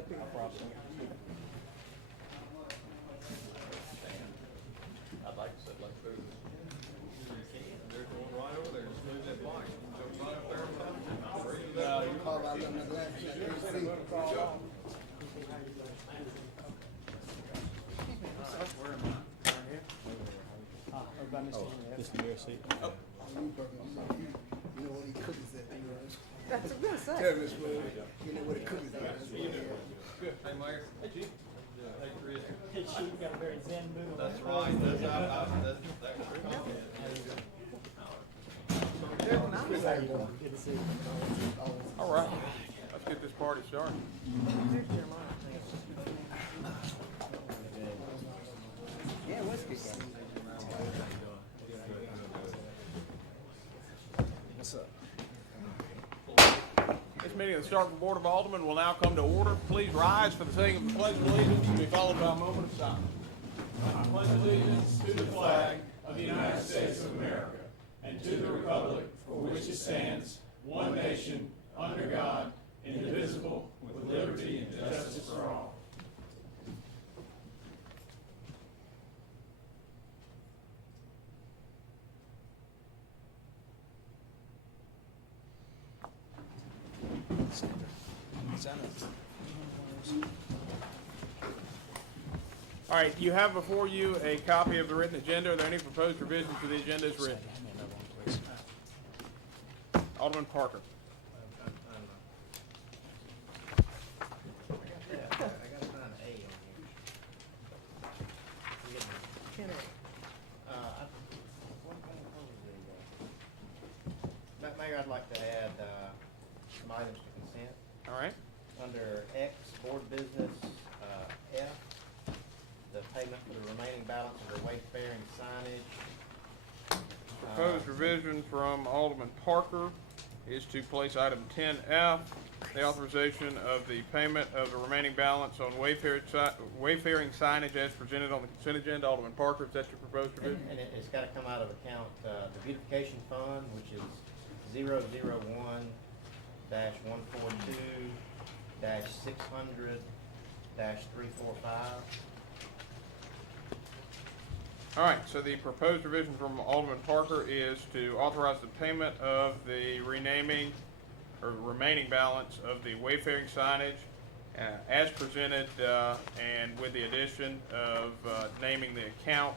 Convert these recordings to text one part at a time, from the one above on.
up here? I'd like to sit like food. There's one right over there. Just move that bike. Go right up there. All I love my glasses. I can't see. Where am I? Right here? Just the mirror seat. You know what he cookies at? That's what I'm gonna say. Tell Miss Wood, you know what he cookies at? Good. Hey, Mayor. Hey, Chief. Hey, Chris. Hey, Chief, got a very zen mood. That's right. That's How you doing? Good to see you. all right. Let's get this party started. Yeah, it was good game. What's up? This meeting of the Starkville Board of Aldermen will now come to order. Please rise for the singing of the Pledge of Allegiance to be followed by a moment of silence. I pledge allegiance to the flag of the United States of America and to the republic for which it stands, one nation, under God, indivisible, with liberty and justice for all. All right, you have before you a copy of the written agenda. Are there any proposed revisions to the agenda as written? Alderman Parker. Mayor, I'd like to add some items to consent. All right. Under X, Board Business, F, the payment for the remaining balance of the wayfaring signage. Proposed revision from Alderman Parker is to place item 10F, the authorization of the payment of the remaining balance on wayfaring signage as presented on the consent agenda. Alderman Parker, is that your proposed revision? And it's got to come out of account, the beautification fund, which is 001-142-600-345. All right, so the proposed revision from Alderman Parker is to authorize the payment of the remaining balance of the wayfaring signage as presented, and with the addition of naming the account,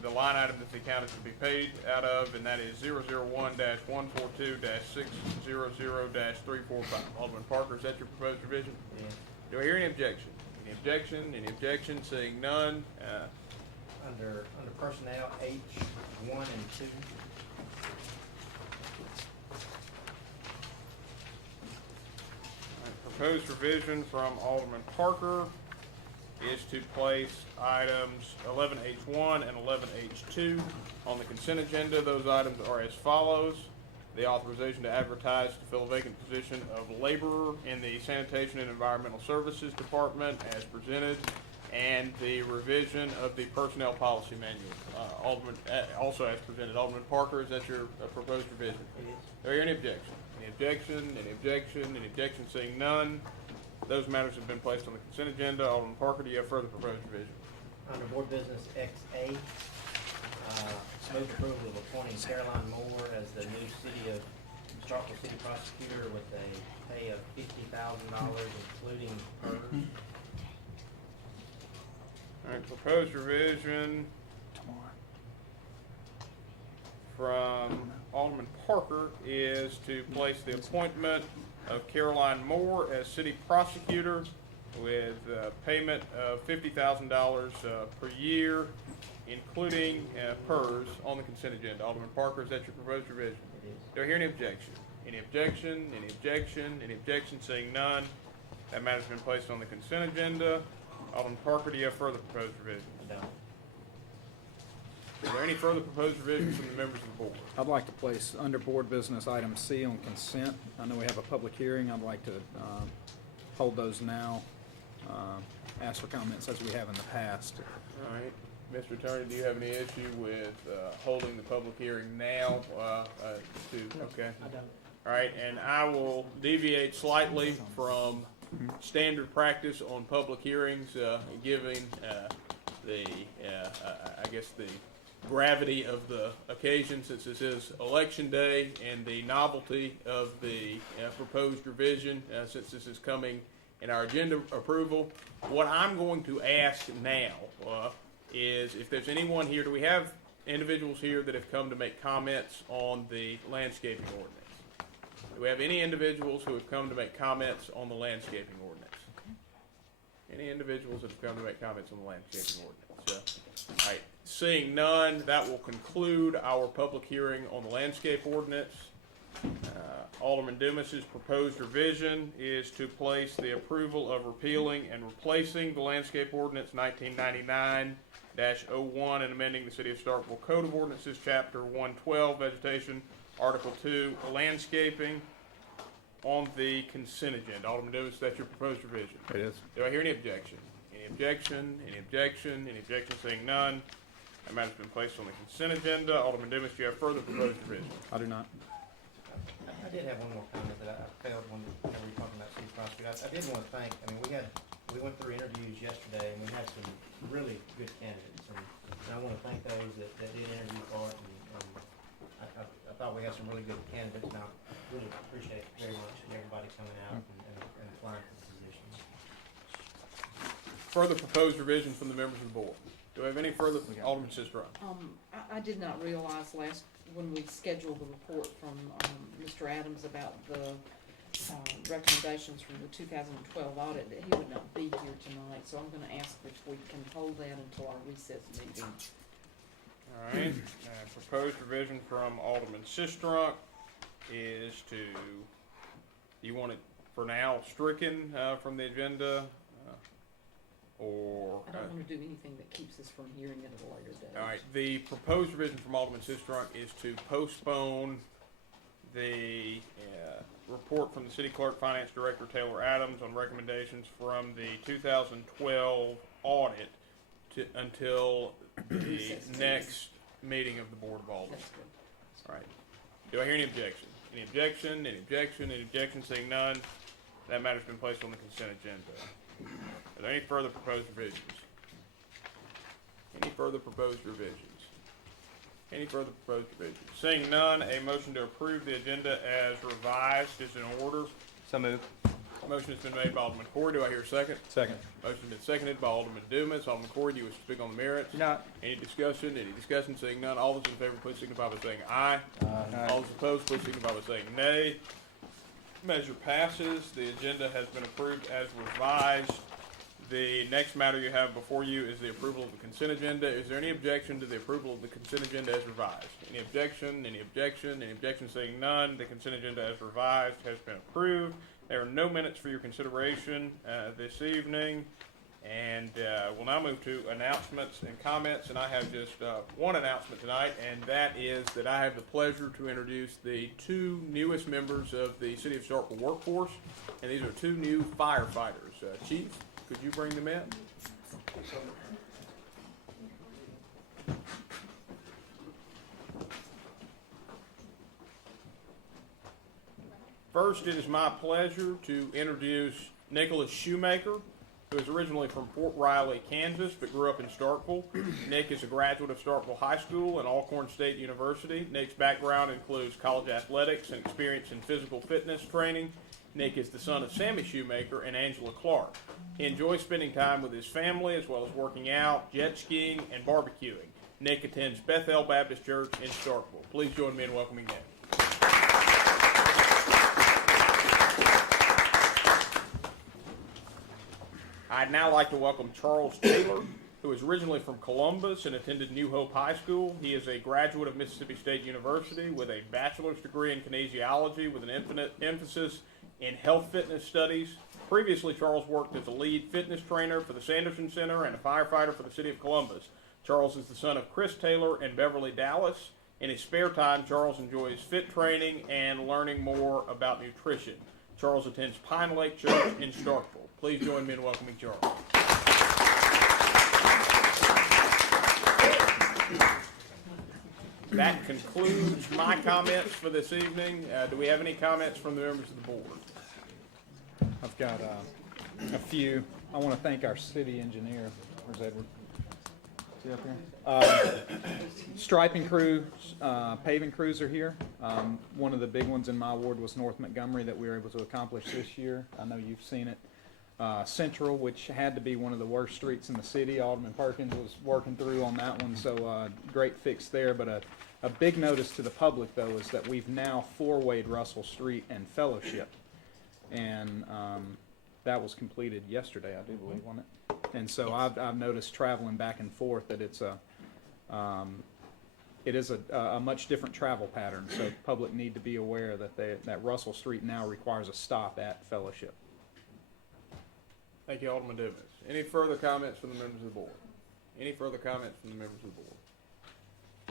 the line item that the account is to be paid out of, and that is 001-142-600-345. Alderman Parker, is that your proposed revision? Yes. Do I hear any objection? Any objection? Any objection? Seeing none. Under personnel, H, 1 and 2. Proposed revision from Alderman Parker is to place items 11H1 and 11H2 on the consent agenda. Those items are as follows: the authorization to advertise to fill a vacant position of laborer in the Sanitation and Environmental Services Department as presented, and the revision of the personnel policy manual, Alderman, also as presented. Alderman Parker, is that your proposed revision? It is. Are there any objection? Any objection? Any objection? Any objection? Seeing none, those matters have been placed on the consent agenda. Alderman Parker, do you have further proposed revision? Under Board Business XA, move approval of appointing Caroline Moore as the new Starkville City Prosecutor with a pay of $50,000, including PERS. All right, proposed revision from Alderman Parker is to place the appointment of Caroline Moore as city prosecutor with payment of $50,000 per year, including PERS, on the consent agenda. Alderman Parker, is that your proposed revision? It is. Do I hear any objection? Any objection? Any objection? Any objection? Seeing none, that matter's been placed on the consent agenda. Alderman Parker, do you have further proposed revisions? I don't. Are there any further proposed revisions from the members of the board? I'd like to place under board business item C on consent. I know we have a public hearing. I'd like to hold those now, ask for comments as we have in the past. All right. Mr. Attorney, do you have any issue with holding the public hearing now? Okay. I don't. All right, and I will deviate slightly from standard practice on public hearings, giving the gravity of the occasion, since this is election day, and the novelty of the proposed revision, since this is coming in our agenda approval. What I'm going to ask now is if there's anyone here, do we have individuals here that have come to make comments on the landscaping ordinance? Do we have any individuals who have come to make comments on the landscaping ordinance? Any individuals that have come to make comments on the landscaping ordinance? All right, seeing none, that will conclude our public hearing on the landscape ordinance. Alderman Dumas's proposed revision is to place the approval of repealing and replacing the landscape ordinance 1999-01 and amending the City of Starkville Code of Ordinances, Chapter 112, Vegetation, Article 2, Landscaping, on the consent agenda. Alderman Dumas, that's your proposed revision. It is. Do I hear any objection? Any objection? Any objection? Any objection? Seeing none, that matter's been placed on the consent agenda. Alderman Dumas, do you have further proposed revision? I do not. I did have one more comment that I failed whenever we were talking about city prosecutor. I did want to thank, we went through interviews yesterday, and we had some really good candidates, and I want to thank those that did interview for it, and I thought we had some really good candidates, and I really appreciate very much everybody coming out and applying for the positions. Further proposed revision from the members of the board. Do I have any further? Alderman Sistrunk. I did not realize when we scheduled the report from Mr. Adams about the recommendations from the 2012 audit that he would not be here tonight. So I'm going to ask if we can hold that until our recess meeting. All right. Proposed revision from Alderman Sistrunk is to, you want it for now stricken from the agenda? Or I don't want to do anything that keeps us from hearing it at a later date. all right, the proposed revision from Alderman Sistrunk is to postpone the report from the City Clerk Finance Director Taylor Adams on recommendations from the 2012 audit until the next meeting of the Board of Aldermen. That's good. All right. Do I hear any objection? Any objection? Any objection? Any objection? Seeing none, that matter's been placed on the consent agenda. Are there any further proposed revisions? Any further proposed revisions? Any further proposed revisions? Seeing none, a motion to approve the agenda as revised is in order. So moved. Motion has been made by Alderman Corey. Do I hear a second? Second. Motion has been seconded by Alderman Dumas. Alderman Corey, do you wish to speak on the merits? Not. Any discussion? Any discussion? Seeing none, all those in favor, please signify by saying aye. All those opposed, please signify by saying nay. Measure passes. The agenda has been approved as revised. The next matter you have before you is the approval of the consent agenda. Is there any objection to the approval of the consent agenda as revised? Any objection? Any objection? Any objection? Seeing none, the consent agenda as revised has been approved. There are no minutes for your consideration this evening, and we'll now move to announcements and comments. And I have just one announcement tonight, and that is that I have the pleasure to introduce the two newest members of the City of Starkville workforce, and these are two new firefighters. Chief, could you bring them in? First, it is my pleasure to introduce Nicholas Shoemaker, who is originally from Fort Riley, Kansas, but grew up in Starkville. Nick is a graduate of Starkville High School and Alcorn State University. Nick's background includes college athletics and experience in physical fitness training. Nick is the son of Sammy Shoemaker and Angela Clark. He enjoys spending time with his family as well as working out, jet skiing, and barbecuing. Nick attends Bethel Baptist Church in Starkville. Please join me in welcoming Nick. I'd now like to welcome Charles Taylor, who is originally from Columbus and attended New Hope High School. He is a graduate of Mississippi State University with a bachelor's degree in kinesiology with an emphasis in health fitness studies. Previously, Charles worked as a lead fitness trainer for the Sanderson Center and a firefighter for the City of Columbus. Charles is the son of Chris Taylor and Beverly Dallas. In his spare time, Charles enjoys fit training and learning more about nutrition. Charles attends Pine Lake Church in Starkville. Please join me in welcoming Charles. That concludes my comments for this evening. Do we have any comments from the members of the board? I've got a few. I want to thank our city engineer. Where's Edward? Is he up here? Striping crew, paving crews are here. One of the big ones in my ward was North Montgomery that we were able to accomplish this year. I know you've seen it. Central, which had to be one of the worst streets in the city. Alderman Perkins was working through on that one, so great fix there. But a big notice to the public, though, is that we've now four-wayed Russell Street and Fellowship. And that was completed yesterday, I do believe, wasn't it? And so I've noticed traveling back and forth that it is a much different travel pattern. So the public need to be aware that Russell Street now requires a stop at Fellowship. Thank you, Alderman Dumas. Any further comments from the members of the board? Any further comments from the members of the board?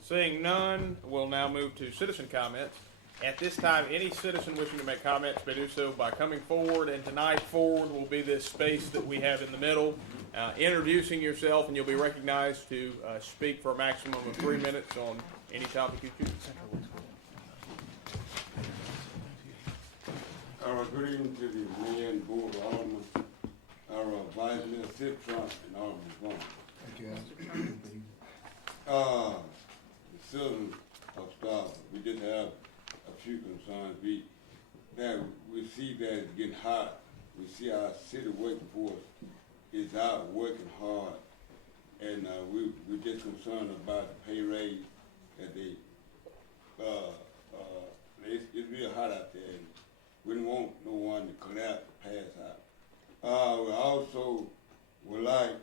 Seeing none, we'll now move to citizen comments. At this time, any citizen wishing to make comments may do so by coming forward, and tonight forward will be this space that we have in the middle, introducing yourself, and you'll be recognized to speak for a maximum of 3 minutes on any topic you choose. Good evening to the mayor and board of aldermen, our vice mayor Sid Trump and Alderman Vaughn. Thank you. The citizens of Starkville, we just have a few concerns. We see that it's getting hot. We see our city workforce is out working hard, and we're just concerned about the pay raise that they. It's real hot out there, and we don't want no one to collapse, pass out. We also would like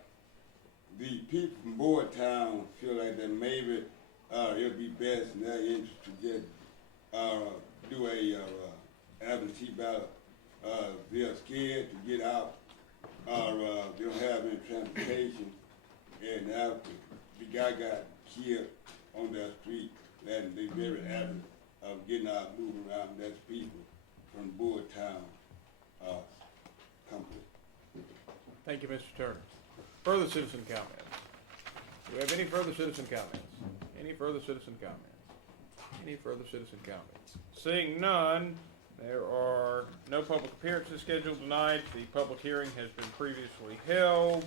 the people from Board Town feel like that maybe it'll be best in their interest to just do a absentee ballot. They're scared to get out, or they don't have any transportation, and after the guy got killed on that street, and they very adamant of getting out, moving around. That's people from Board Town company. Thank you, Mr. Turner. Further citizen comments? Do we have any further citizen comments? Any further citizen comments? Any further citizen comments? Seeing none, there are no public appearances scheduled tonight. The public hearing has been previously held.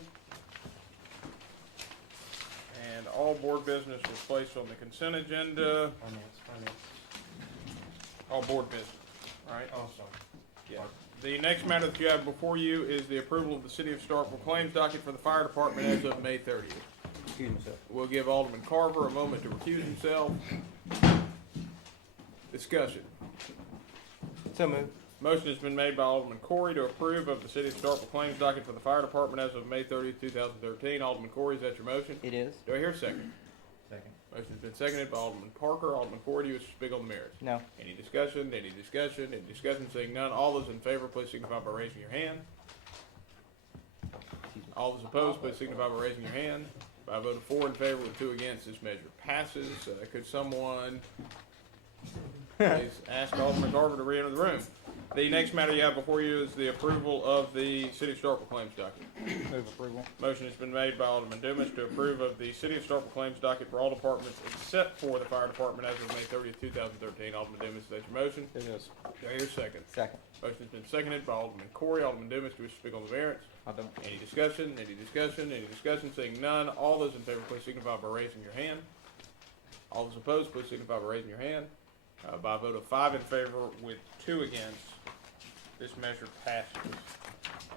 And all board business was placed on the consent agenda. Finance. All board business, right? Oh, sorry. Yeah. The next matter that you have before you is the approval of the City of Starkville claims docket for the fire department as of May 30th. Excuse me, sir. We'll give Alderman Carver a moment to recuse himself. Discussion. So moved. Motion has been made by Alderman Corey to approve of the City of Starkville claims docket for the fire department as of May 30th, 2013. Alderman Corey, is that your motion? It is. Do I hear a second? Second. Motion has been seconded by Alderman Parker. Alderman Corey, do you wish to speak on the merits? No. Any discussion? Any discussion? Any discussion? Seeing none, all those in favor, please signify by raising your hand. All those opposed, please signify by raising your hand. By a vote of 4 in favor with 2 against, this measure passes. Could someone please ask Alderman Carver to re-enter the room? The next matter you have before you is the approval of the City of Starkville claims docket. Move approval. Motion has been made by Alderman Dumas to approve of the City of Starkville claims docket for all departments except for the fire department as of May 30th, 2013. Alderman Dumas, is that your motion? It is. Do I hear a second? Second. Motion has been seconded by Alderman Corey. Alderman Dumas, do you wish to speak on the merits? I don't. Any discussion? Any discussion? Any discussion? Seeing none, all those in favor, please signify by raising your hand. All those opposed, please signify by raising your hand. By a vote of 5 in favor with 2 against, this measure passes.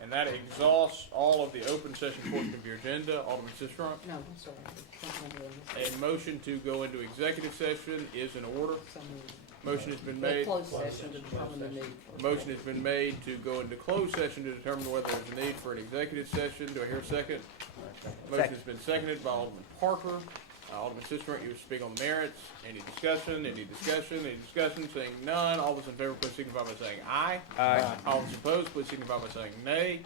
And that exhausts all of the open session portion of your agenda. Alderman Sistrunk, No, I'm sorry. a motion to go into executive session is in order. So moved. Motion has been The made. closed session to determine the need for. Motion has been made to go into closed session to determine whether there's a need for an executive session. Do I hear a second? Motion has been seconded by Alderman Parker. Alderman Sistrunk, you wish to speak on the merits. Any discussion? Any discussion? Any discussion? Seeing none, all those in favor, please signify by saying aye. Aye. All those opposed, please signify by saying nay.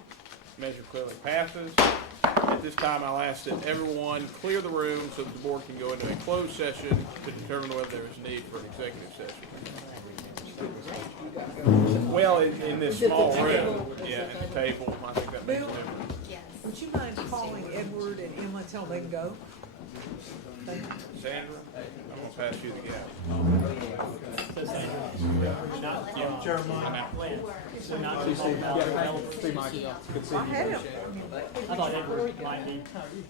Measure clearly passes. At this time, I'll ask that everyone clear the room so that the board can go into a closed session to determine whether there is need for an executive session. Well, in this small room, yeah, at the table, I think that makes a difference. Would you mind calling Edward and Emma, tell them they can go? Sandra, I'm gonna pass you the gavel. So Sandra, not Jeremiah, Lynn. So not See, talking about yeah, relevant. see, Mike, good seeing I you. had him. I thought Edward might be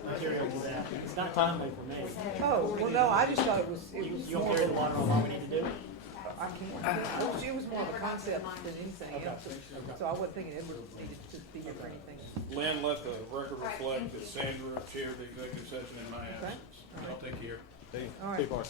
material to that. It's not timely for me. Oh, well, no, I just thought it was You more. don't carry the water on why we need to do it? I can't. It was more of a concept than anything else. So I wasn't thinking Edward needed to be here for anything. Lynn, let the record reflect that Sandra chaired the executive session in my Okay. absence. I'll take care. See you. All right. See you, Bart.